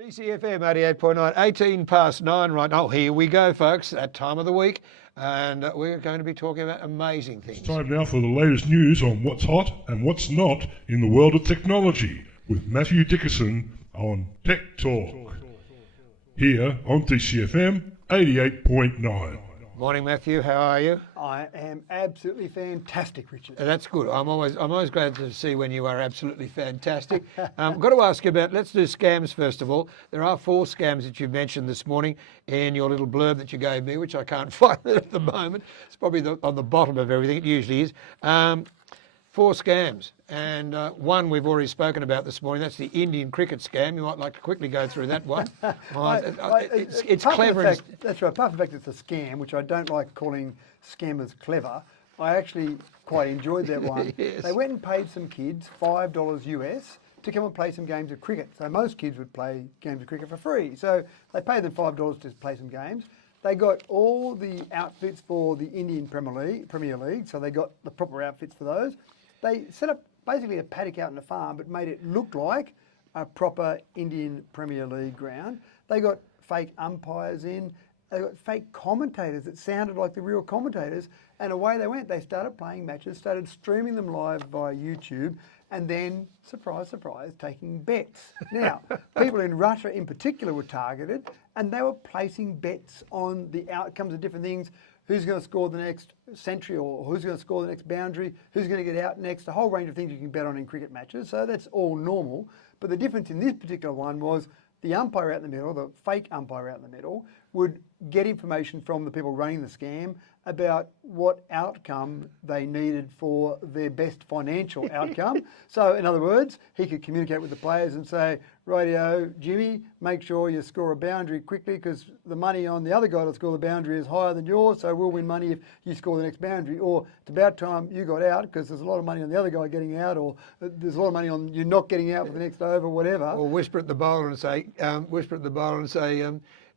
DCFM 88.9, 18 past 9 right now. Here we go, folks, that time of the week. And we're going to be talking about amazing things. It's time now for the latest news on what's hot and what's not in the world of technology with Mathew Dickerson on Tech Talk. Here on DCFM 88.9. Morning, Matthew. How are you? I am absolutely fantastic, Richard. That's good. I'm always glad to see when you are absolutely fantastic. I've got to ask you about, let's do scams first of all. There are 4 scams that you've mentioned this morning in your little blurb that you gave me, which I can't find at the moment. It's probably on the bottom of everything. It usually is. 4 scams, and one we've already spoken about this morning. That's the Indian cricket scam. You might like to quickly go through that one. It's clever. That's right. Apart from the fact it's a scam, which I don't like calling scammers clever, I actually quite enjoyed that one. Yes. They went and paid some kids $5 US to come and play some games of cricket. So most kids would play games of cricket for free. So they paid them $5 to play some games. They got all the outfits for the Indian Premier League, so they got the proper outfits for those. They set up basically a paddock out in the farm, but made it look like a proper Indian Premier League ground. They got fake umpires in. They got fake commentators that sounded like the real commentators, and away they went. They started playing matches, started streaming them live via YouTube, and then, surprise, surprise, taking bets. Now, people in Russia in particular were targeted, and they were placing bets on the outcomes of different things. Who's going to score the next century, or who's going to score the next boundary, who's going to get out next, a whole range of things you can bet on in cricket matches. So that's all normal. But the difference in this particular one was the umpire out in the middle, the fake umpire out in the middle, would get information from the people running the scam about what outcome they needed for their best financial outcome. So in other words, he could communicate with the players and say, rightio, Jimmy, make sure you score a boundary quickly because the money on the other guy to score the boundary is higher than yours, so we'll win money if you score the next boundary. Or it's about time you got out because there's a lot of money on the other guy getting out, or there's a lot of money on you not getting out for the next over, whatever. Or whisper at the bowler and say,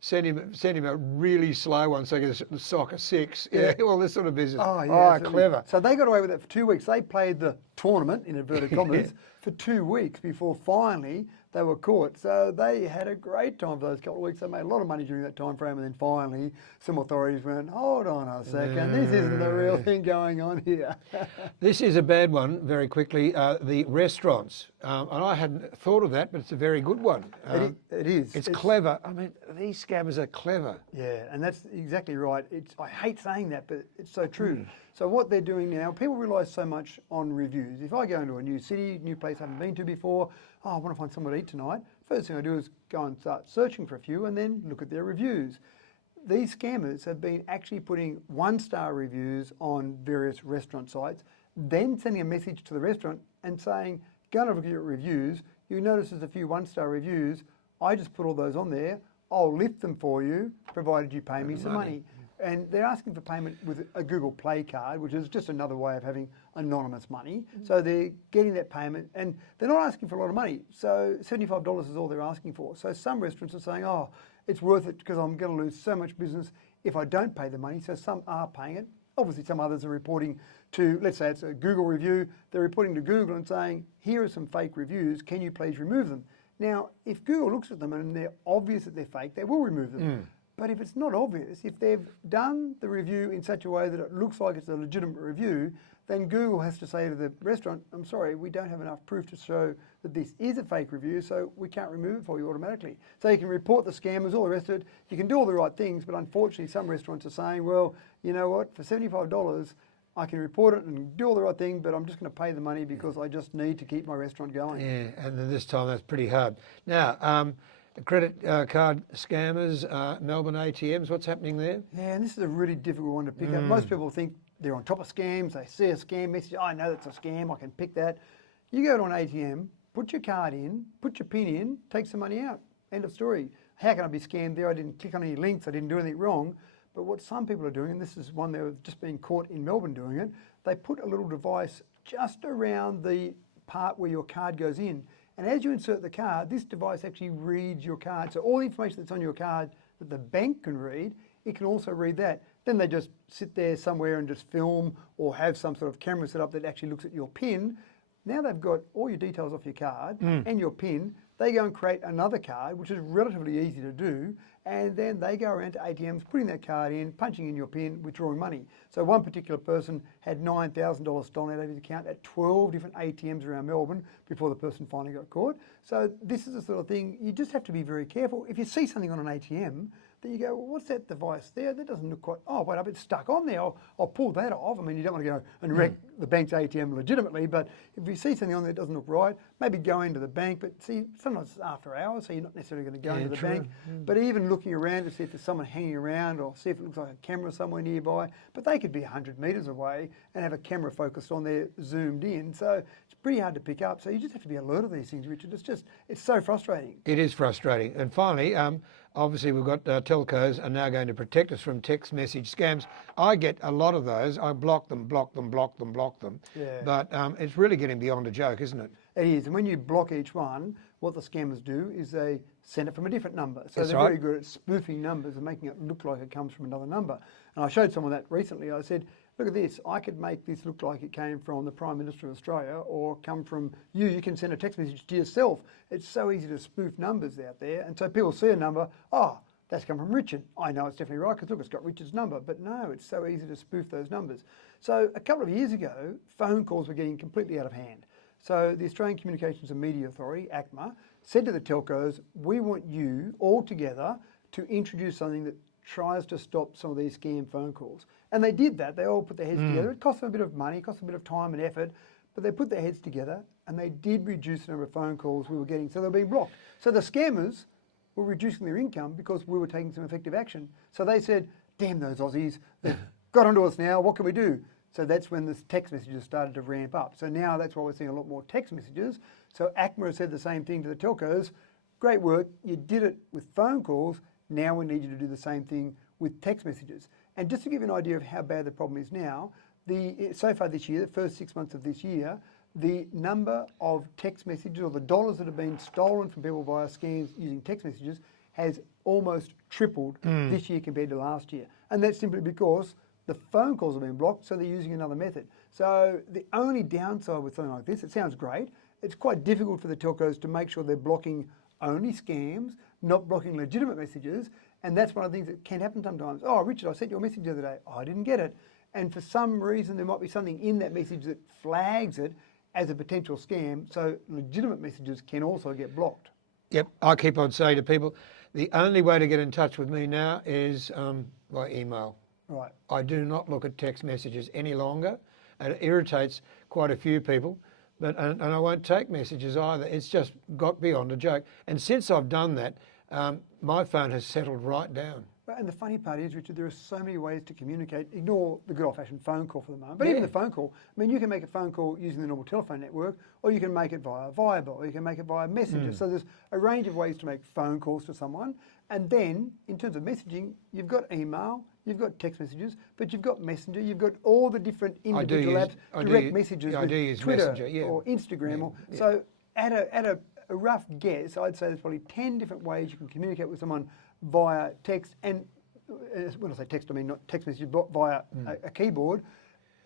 send him a really slow one so he can sock a 6. Yeah, all this sort of business. Oh, yeah, Clever. So they got away with it for 2 weeks. They played the tournament, in inverted commas, for 2 weeks before finally they were caught. So they had a great time for those couple of weeks. They made a lot of money during that time frame, and then finally some authorities went, hold on a second, this isn't the real thing going on here. This is a bad one, very quickly, the restaurants. And I hadn't thought of that, but it's a very good one. It is. It's clever. I mean, these scammers are clever. Yeah, and that's exactly right. I hate saying that, but it's so true. So what they're doing now, people rely so much on reviews. If I go into a new city, new place I haven't been to before, I want to find somewhere to eat tonight, first thing I do is go and start searching for a few and then look at their reviews. These scammers have been actually putting 1-star reviews on various restaurant sites, then sending a message to the restaurant and saying, go and have a look at your reviews. You notice there's a few 1-star reviews. I just put all those on there. I'll lift them for you, provided you pay me some money. And they're asking for payment with a Google Play card, which is just another way of having anonymous money. So they're getting that payment, and they're not asking for a lot of money. So $75 is all they're asking for. So some restaurants are saying, oh, it's worth it because I'm going to lose so much business if I don't pay the money. So some are paying it. Obviously, some others are reporting to, let's say it's a Google review, they're reporting to Google and saying, here are some fake reviews, can you please remove them? Now, if Google looks at them and they're obvious that they're fake, they will remove them. But if it's not obvious, if they've done the review in such a way that it looks like it's a legitimate review, then Google has to say to the restaurant, I'm sorry, we don't have enough proof to show that this is a fake review, so we can't remove it for you automatically. So you can report the scammers, all the rest of it, you can do all the right things, but unfortunately some restaurants are saying, well, you know what, for $75, I can report it and do all the right thing, but I'm just going to pay the money because I just need to keep my restaurant going. Yeah, and then this time that's pretty hard. Now, credit card scammers, Melbourne ATMs, what's happening there? Yeah, and this is a really difficult one to pick up. Most people think they're on top of scams. They see a scam message, I know that's a scam, I can pick that. You go to an ATM, put your card in, put your PIN in, take some money out. End of story. How can I be scammed there? I didn't click on any links, I didn't do anything wrong. But what some people are doing, and this is one that was just being caught in Melbourne doing it, they put a little device just around the part where your card goes in. And as you insert the card, this device actually reads your card. So all the information that's on your card that the bank can read, it can also read that. Then they just sit there somewhere and just film or have some sort of camera set up that actually looks at your PIN. Now they've got all your details off your card and your PIN. They go and create another card, which is relatively easy to do, and then they go around to ATMs, putting that card in, punching in your PIN, withdrawing money. So one particular person had $9,000 stolen out of his account at 12 different ATMs around Melbourne before the person finally got caught. So this is the sort of thing, you just have to be very careful. If you see something on an ATM, then you go, well, what's that device there? That doesn't look quite, oh, wait up, it's stuck on there. I'll pull that off. I mean, you don't want to go and wreck the bank's ATM legitimately, but if you see something on there that doesn't look right, maybe go into the bank, but see, sometimes it's after hours, so you're not necessarily going to go into the bank. But even looking around to see if there's someone hanging around or see if it looks like a camera somewhere nearby, but they could be 100 metres away and have a camera focused on there, zoomed in. So it's pretty hard to pick up. So you just have to be alert of these things, Richard. It's so frustrating. It is frustrating. And finally, obviously we've got telcos are now going to protect us from text message scams. I get a lot of those. I block them. Yeah. But it's really getting beyond a joke, isn't it? It is, and when you block each one, what the scammers do is they send it from a different number. So That's they're right. very good at spoofing numbers and making it look like it comes from another number. And I showed someone that recently. I said, look at this, I could make this look like it came from the Prime Minister of Australia or come from you. You can send a text message to yourself. It's so easy to spoof numbers out there. And so people see a number, oh, that's come from Richard. I know it's definitely right because look, it's got Richard's number. But no, it's so easy to spoof those numbers. So a couple of years ago, phone calls were getting completely out of hand. So the Australian Communications and Media Authority, ACMA, said to the telcos, we want you all together to introduce something that tries to stop some of these scam phone calls. And they did that. They all put their heads together. It cost them a bit of money, it cost them a bit of time and effort, but they put their heads together and they did reduce the number of phone calls we were getting. So they were being blocked. So the scammers were reducing their income because we were taking some effective action. So they said, damn those Aussies, they've got onto us now, what can we do? So that's when the text messages started to ramp up. So now that's why we're seeing a lot more text messages. So ACMA said the same thing to the telcos. Great work, you did it with phone calls. Now we need you to do the same thing with text messages. And just to give you an idea of how bad the problem is now, so far this year, the first 6 months of this year, the number of text messages or the dollars that have been stolen from people via scams using text messages has almost tripled this year compared to last year. And that's simply because the phone calls have been blocked, so they're using another method. So the only downside with something like this, it sounds great, it's quite difficult for the telcos to make sure they're blocking only scams, not blocking legitimate messages, and that's one of the things that can happen sometimes. Oh, Richard, I sent you a message the other day. Oh, I didn't get it. And for some reason, there might be something in that message that flags it as a potential scam, so legitimate messages can also get blocked. Yep, I keep on saying to people, the only way to get in touch with me now is by email. Right. I do not look at text messages any longer, and it irritates quite a few people. But and I won't take messages either. It's just got beyond a joke. And since I've done that, my phone has settled right down. And the funny part is, Richard, there are so many ways to communicate. Ignore the good old-fashioned phone call for the moment. But even the phone call, I mean, you can make a phone call using the normal telephone network, or you can make it via Viber, or you can make it via Messenger. So there's a range of ways to make phone calls to someone. And then, in terms of messaging, you've got email, you've got text messages, but you've got Messenger, you've got all the different individual apps, direct messages with Twitter or Instagram. So at a rough guess, I'd say there's probably 10 different ways you can communicate with someone via text, and when I say text, I mean not text messages, but via a keyboard.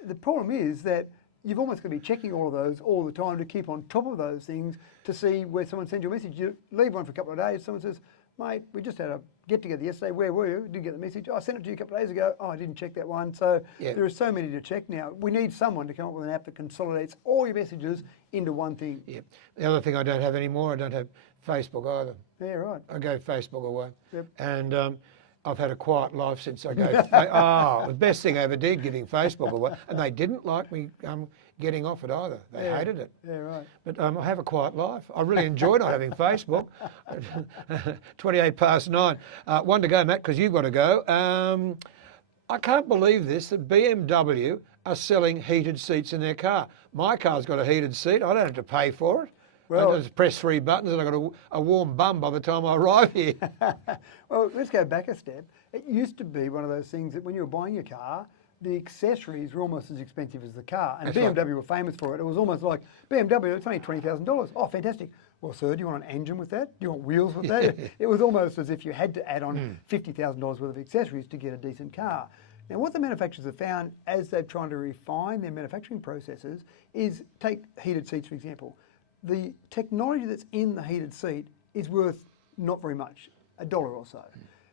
The problem is that you've almost got to be checking all of those all the time to keep on top of those things to see where someone sends you a message. You leave one for a couple of days, someone says, mate, we just had a get-together yesterday, where were you? Didn't get the message. Oh, I sent it to you a couple of days ago. Oh, I didn't check that one. So there are so many to check now. We need someone to come up with an app that consolidates all your messages into one thing. Yep. The other thing I don't have anymore, I don't have Facebook either. Yeah, right. I gave Facebook away. Yep. And I've had a quiet life since I gave the best thing I ever did, giving Facebook away. And they didn't like me getting off it either. They hated it. Yeah, right. But I have a quiet life. I really enjoy not having Facebook. 9:28. One to go, Matt, because you've got to go. I can't believe this, that BMW are selling heated seats in their car. My car's got a heated seat. I don't have to pay for it. Well, I just press 3 buttons and I've got a warm bum by the time I arrive here. Well, let's go back a step. It used to be one of those things that when you were buying your car, the accessories were almost as expensive as the car. And That's BMW right. were famous for it. It was almost like, BMW, it's only $20,000. Oh, fantastic. Well, sir, do you want an engine with that? Do you want wheels with that? It was almost as if you had to add on $50,000 worth of accessories to get a decent car. Now, what the manufacturers have found as they're trying to refine their manufacturing processes is, take heated seats, for example. the technology that's in the heated seat is worth not very much, $1 or so.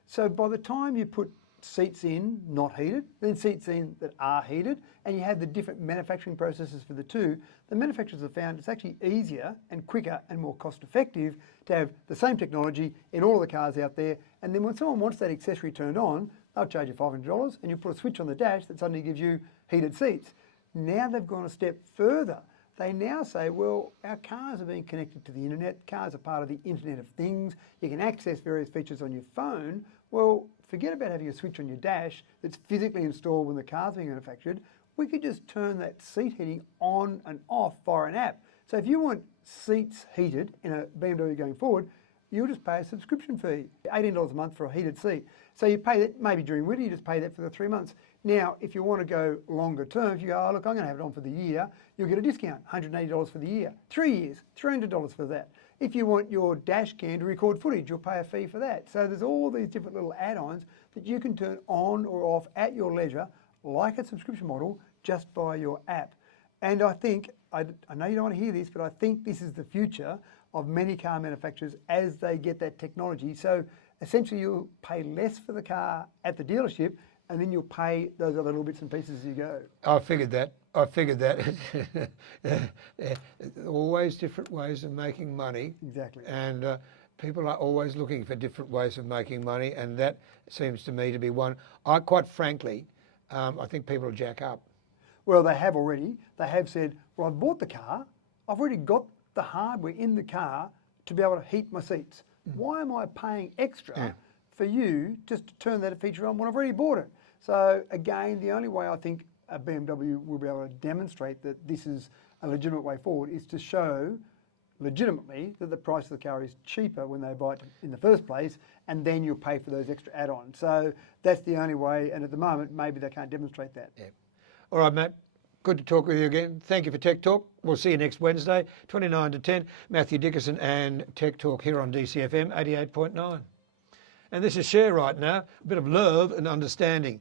So by the time you put seats in not heated, then seats in that are heated, and you have the different manufacturing processes for the two, the manufacturers have found it's actually easier and quicker and more cost effective to have the same technology in all of the cars out there, and then when someone wants that accessory turned on, they'll charge you $500 and you put a switch on the dash that suddenly gives you heated seats. Now they've gone a step further. They now say, well, our cars are being connected to the internet. Cars are part of the Internet of Things. You can access various features on your phone. Well, forget about having a switch on your dash that's physically installed when the car's being manufactured. We could just turn that seat heating on and off via an app. So if you want seats heated in a BMW going forward, you'll just pay a subscription fee, $18 a month for a heated seat. So you pay that maybe during winter, you just pay that for the 3 months. Now, if you want to go longer term, if you go, oh, look, I'm going to have it on for the year, you'll get a discount, $180 for the year. 3 years, $300 for that. If you want your dash cam to record footage, you'll pay a fee for that. So there's all these different little add-ons that you can turn on or off at your leisure, like a subscription model, just by your app. And I think, I know you don't want to hear this, but I think this is the future of many car manufacturers as they get that technology. So essentially you'll pay less for the car at the dealership, and then you'll pay those other little bits and pieces as you go. I figured that. Always different ways of making money. Exactly. And people are always looking for different ways of making money, and that seems to me to be one. Quite frankly, I think people will jack up. Well, they have already. They have said, well, I've bought the car. I've already got the hardware in the car to be able to heat my seats. Why am I paying extra for you just to turn that feature on when I've already bought it? So again, the only way I think a BMW will be able to demonstrate that this is a legitimate way forward is to show legitimately that the price of the car is cheaper when they buy it in the first place, and then you'll pay for those extra add-ons. So that's the only way, and at the moment, maybe they can't demonstrate that. Yeah. All right, Matt. Good to talk with you again. Thank you for Tech Talk. We'll see you next Wednesday, 29 to 10. Mathew Dickerson and Tech Talk here on DCFM 88.9. And this is Share right now, a bit of love and understanding.